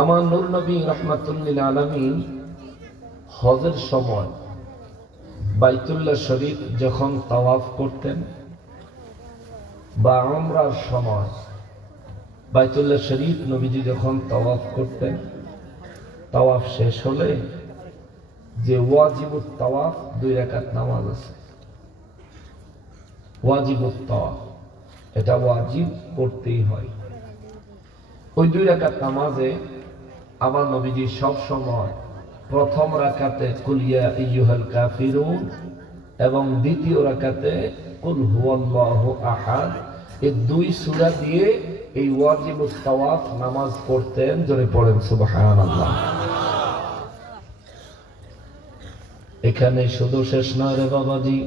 আমার নূর নবী রাহমাতুল লিল আলামিন হজের সময় বাইতুল্লাহ শরীফ যখন তাওয়াফ করতেন বা উমরার সময় বাইতুল্লাহ শরীফ নবীজি যখন তাওয়াফ করতেন, তাওয়াফ শেষ হলে যে ওয়াজিবুত তাওয়াফ 2 রাকাত নামাজ আছে, ওয়াজিবুত তাওয়াফ এটা ওয়াজিব পড়তেই হয়। ওই 2 রাকাত নামাজে আমার নবীজি সব সময় প্রথম রাকাতে কুল ইয়া আইয়ুহাল কাফিরুন এবং দ্বিতীয় রাকাতে কুল হুয়াল্লাহু আহাদ, এই 2 সূরা দিয়ে এই ওয়াজিবুত তাওয়াফ নামাজ পড়তেন। জোরে পড়েন সুবহানাল্লাহ। এখানে শুধু শেষ নয় রে বাবাজি,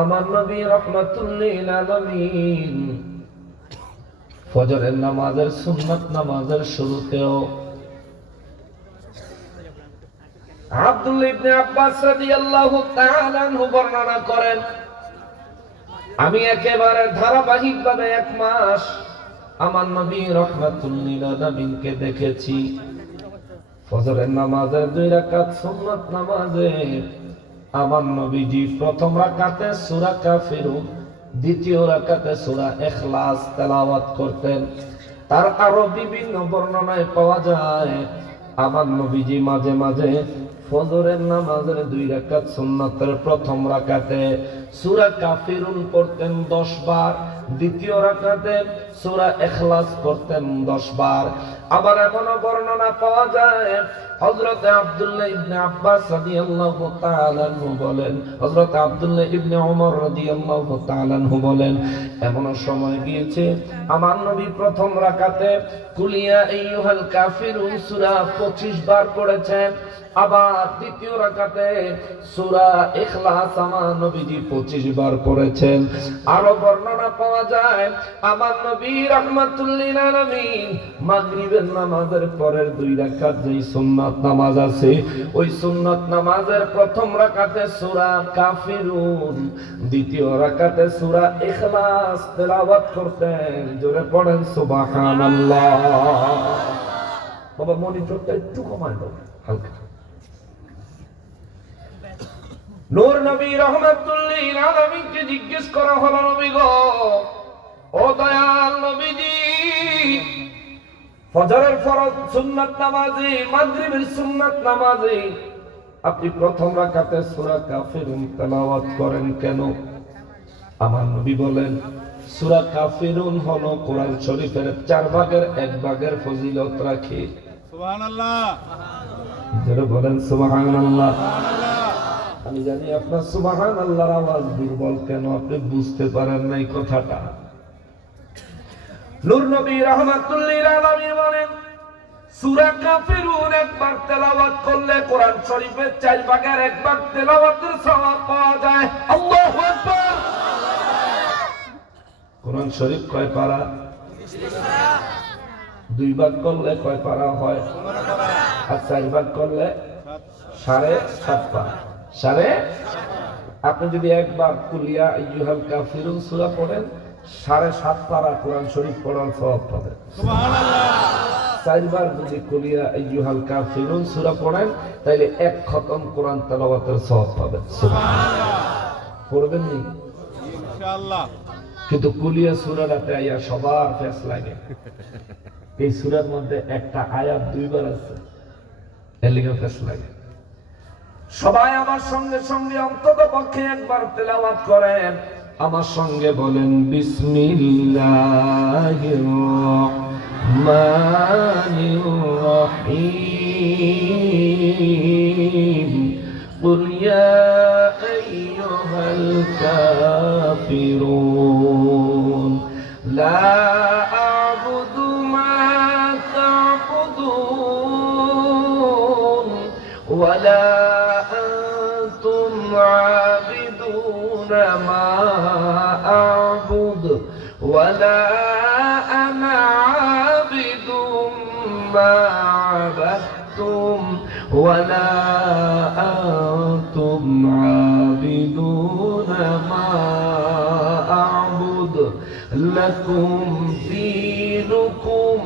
আমার নবী রাহমাতুল লিল আলামিন ফজরের নামাজের সুন্নাত নামাজের শুরুতেও আব্দুল্লাহ ইবনে আব্বাস রাদিয়াল্লাহু তাআলা আনহু বর্ণনা করেন, আমি একেবারে ধারাবাহিকভাবে 1 মাস আমার নবী রাহমাতুল লিল আলামিনকে দেখেছি ফজরের নামাজের 2 রাকাত সুন্নাত নামাজে আমার নবীজি প্রথম রাকাতে সূরা কাফিরুন, দ্বিতীয় রাকাতে সূরা ইখলাস তেলাওয়াত করতেন। তার আরো বিভিন্ন বর্ণনায় পাওয়া যায় আমার নবীজি মাঝে মাঝে ফজরের নামাজের 2 রাকাত সুন্নাতের প্রথম রাকাতে সূরা কাফিরুন পড়তেন 10 বার, দ্বিতীয় রাকাতে সূরা ইখলাস পড়তেন 10 বার। আবার এমন বর্ণনা পাওয়া যায় হযরত আব্দুল্লাহ ইবনে আব্বাস রাদিয়াল্লাহু তাআলা আনহু বলেন, হযরত আব্দুল্লাহ ইবনে ওমর রাদিয়াল্লাহু তাআলা আনহু বলেন, এমন সময় গিয়েছে আমার নবী প্রথম রাকাতে কুল ইয়া আইয়ুহাল কাফিরুন সূরা 25 বার পড়েছেন, আবার দ্বিতীয় রাকাতে সূরা ইখলাস আমার নবীজি 25 বার পড়েছেন। আরো বর্ণনা পাওয়া যায় আমার নবী রাহমাতুল লিল আলামিন মাগরিবের নামাজের পরের 2 রাকাত যেই সুন্নাত নামাজ আছে, ওই সুন্নাত নামাজের প্রথম রাকাতে সূরা কাফিরুন, দ্বিতীয় রাকাতে সূরা ইখলাস তেলাওয়াত করতেন। জোরে পড়েন সুবহানাল্লাহ। বাবা মনিটরটা একটু কমায় দাও হালকা। নূর নবী রাহমাতুল লিল আলামিনকে জিজ্ঞেস করা হলো, নবী গো, ও দয়াল নবীজি, ফজরের ফরজ সুন্নাত নামাজে মাগরিবের সুন্নাত নামাজে আপনি প্রথম রাকাতে সূরা কাফিরুন তেলাওয়াত করেন কেন? আমার নবী বলেন, সূরা কাফিরুন হলো কোরআন শরীফের 4 ভাগের 1 ভাগের ফজিলত রাখে। সুবহানাল্লাহ। যারা বলেন সুবহানাল্লাহ। আমি জানি আপনার সুবহানাল্লাহর আওয়াজ দুর্বল কেন, আপনি বুঝতে পারেন নাই কথাটা। নূর নবী রাহমাতুল লিল আলামিন বলেন, সূরা কাফিরুন একবার তেলাওয়াত করলে কোরআন শরীফের 4 ভাগের 1 ভাগ তেলাওয়াতের সওয়াব পাওয়া যায়। আল্লাহু আকবার। কোরআন শরীফ কয় পারা? 2 ভাগ করলে কয় পারা হয়? আর 4 ভাগ করলে 7.5 পারা। আপনি যদি একবার কুল ইয়া আইয়ুহাল কাফিরুন সূরা পড়েন, 7.5 পারা কোরআন শরীফ পড়ার সওয়াব পাবেন। সুবহানাল্লাহ। 4 বার যদি কুল ইয়া আইয়ুহাল কাফিরুন সূরা পড়েন, তাহলে 1 খতম কোরআন তেলাওয়াতের সওয়াব পাবেন। সুবহানাল্লাহ। পড়বেন নি? ইনশাআল্লাহ। কিন্তু কুল ইয়া সূরাটাতে আয়া সবার ফেস লাগে। এই সূরার মধ্যে একটা আয়াত 2 বার আছে, এর লাগি ফেস লাগে। সবাই আমার সঙ্গে সঙ্গে অন্তত পক্ষে একবার তেলাওয়াত করেন, আমার সঙ্গে বলেন বিসমিল্লাহির রহমানির রহিম কুল ইয়া আইয়ুহাল কাফিরুন লা আ'বুদু মা তা'বুদুন ওয়ালা عابدون ما أعبد ولا أنا عابد ما عبدتم ولا أنتم عابدون ما أعبد لكم دينكم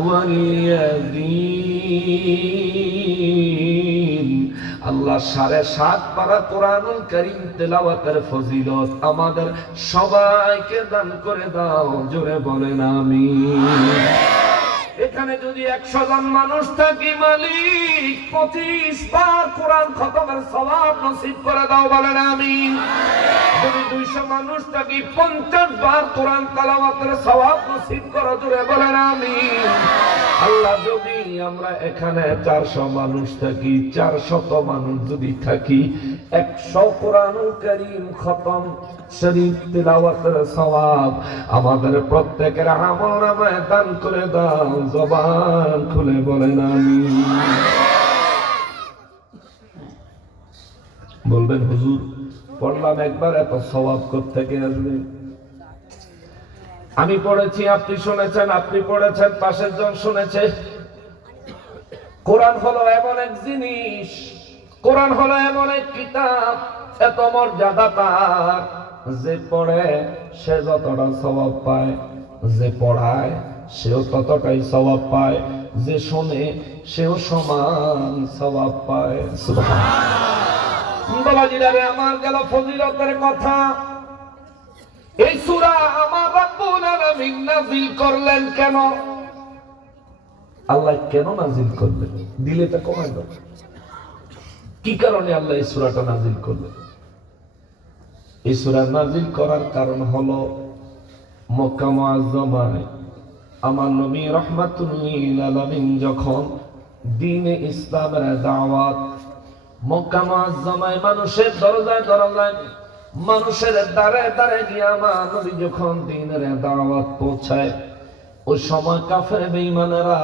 ওয়ালিয়াদিন। আল্লাহ 7.5 পারা কোরআনুল কারীম তেলাওয়াতের ফজিলত আমাদের সবাইকে দান করে দাও, জোরে বলেন আমিন। এখানে যদি 100 জন মানুষ থাকি মালিক 25 বার কোরআন খতমের সওয়াব নসিব করে দাও, বলেন আমিন। যদি 200 মানুষ থাকি 50 বার কোরআন তেলাওয়াতের সওয়াব নসিব করো, জোরে বলেন আমিন। আল্লাহ যদি আমরা এখানে 400 মানুষ থাকি, 400 মানুষ যদি থাকি, 100 কোরআনুল কারীম খতম শরীফ তিলাওয়াতের সওয়াব আমাদের প্রত্যেকের আমলনামায় দান করে দাও, জবান খুলে বলেন আমিন। বলবেন হুজুর পড়লাম একবার, এত সওয়াব কোত্থেকে আসবে? আমি পড়েছি, আপনি শুনেছেন, আপনি পড়েছেন, পাশের জন শুনেছে। কোরআন হলো এমন এক জিনিস, কোরআন হলো এমন এক কিতাব, এত মর্যাদা তার, যে পড়ে সে যতটা সওয়াব পায়, যে পড়ায় সেও ততটাই সওয়াব পায়, যে শোনে সেও সমান সওয়াব পায়। সুবহানাল্লাহ। বাবাজিরা আমার গেল ফজিলতের কথা। এই সূরা আমার রব্বুল আলামিন নাযিল করলেন কেন? আল্লাহ কেন নাযিল করলেন? দিলে তা কমায় দাও। কি কারণে আল্লাহ এই সূরাটা নাযিল করলেন? এই সূরা নাযিল করার কারণ হলো মক্কা মুআজ্জামায় আমার নবী রাহমাতুল লিল আলামিন যখন দ্বীনে ইসলামের দাওয়াত মক্কা মুআজ্জামায় মানুষের দরজায় দরজায়, মানুষের দ্বারে দ্বারে গিয়ে আমার নবী যখন দ্বীনের দাওয়াত পৌঁছায়, ওই সময় কাফের বেঈমানেরা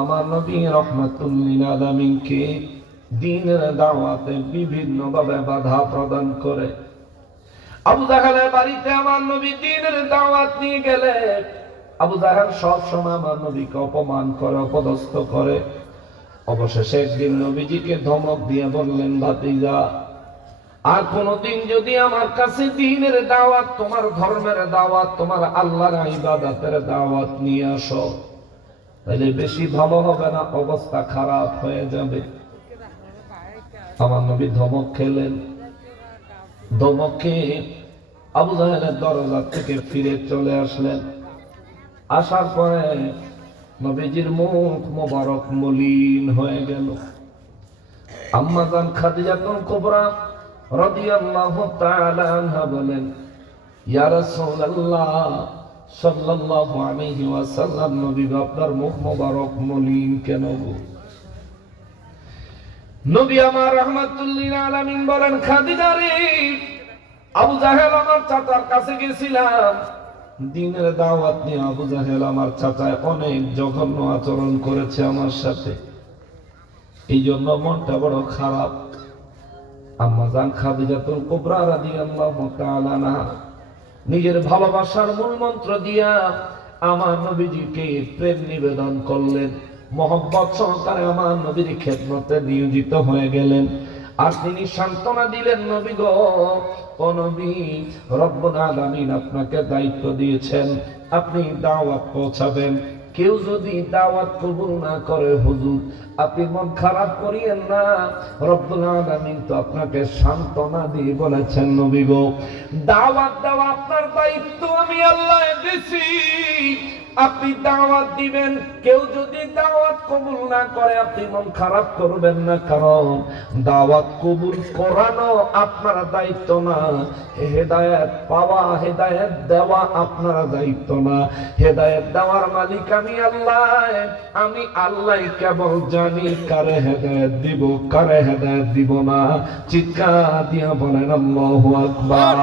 আমার নবী রাহমাতুল লিল আলামিনকে দ্বীনের দাওয়াতে বিভিন্ন ভাবে বাধা প্রদান করে। আবু জাহেলের বাড়িতে আমার নবী দ্বীনের দাওয়াত নিয়ে গেলে আবু জাহেল সব সময় আমার নবীকে অপমান করে, অপদস্থ করে। অবশেষে একদিন নবীজিকে ধমক দিয়ে বললেন, ভাতিজা আর কোনদিন যদি আমার কাছে দ্বীনের দাওয়াত, তোমার ধর্মের দাওয়াত, তোমার আল্লাহর ইবাদতের দাওয়াত নিয়ে আসো, তাহলে বেশি ভালো হবে না, অবস্থা খারাপ হয়ে যাবে। আমার নবী ধমক খেলেন। ধমকে আবু জাহেলের দরজা থেকে ফিরে চলে আসলেন। আসার পরে নবীজির মুখ মোবারক মলিন হয়ে গেল। আম্মা জান খাদিজাতুল কুবরা রাদিয়াল্লাহু তাআলা আনহা বলেন, ইয়া রাসূলুল্লাহ সাল্লাল্লাহু আলাইহি ওয়াসাল্লাম, নবী আপনার মুখ মোবারক মলিন কেন গো? নবী আমার রাহমাতুল লিল আলামিন বলেন, খাদিজা রে, আবু জাহেল আমার চাচার কাছে গেছিলাম দ্বীনের দাওয়াত নিয়ে। আবু জাহেল আমার চাচায় অনেক জঘন্য আচরণ করেছে আমার সাথে, এই জন্য মনটা বড় খারাপ। আম্মা জান খাদিজাতুল কুবরা রাদিয়াল্লাহু তাআলা আনহা নিজের ভালোবাসার মূল মন্ত্র দিয়া আমার নবীজিকে প্রেম নিবেদন করলেন, মহব্বত সহকারে আমার নবীর খেদমতে নিয়োজিত হয়ে গেলেন। আর তিনি সান্ত্বনা দিলেন, নবী গো, ও নবী, রব্বুল আলামিন আপনাকে দায়িত্ব দিয়েছেন, আপনি দাওয়াত পৌঁছাবেন। কেউ যদি দাওয়াত কবুল না করে হুজুর, আপনি মন খারাপ করিয়েন না, রব্বুল আলামিন তো আপনাকে সান্ত্বনা দিয়ে বলেছেন, নবী গো, দাওয়াত দেওয়া আপনার দায়িত্ব আমি আল্লাহ দিয়েছি, আপনি দাওয়াত দিবেন। কেউ যদি দাওয়াত কবুল না করে আপনি মন খারাপ করবেন না, কারণ দাওয়াত কবুল করানো আপনার দায়িত্ব না, হেদায়েত পাওয়া, হেদায়েত দেওয়া আপনার দায়িত্ব না। হেদায়েত দেওয়ার মালিক আমি আল্লাহ, আমি আল্লাহ কেবল জানি কারে হেদায়েত দিব, কারে হেদায়েত দিব না। চিৎকার দিয়া বলেন আল্লাহু আকবার।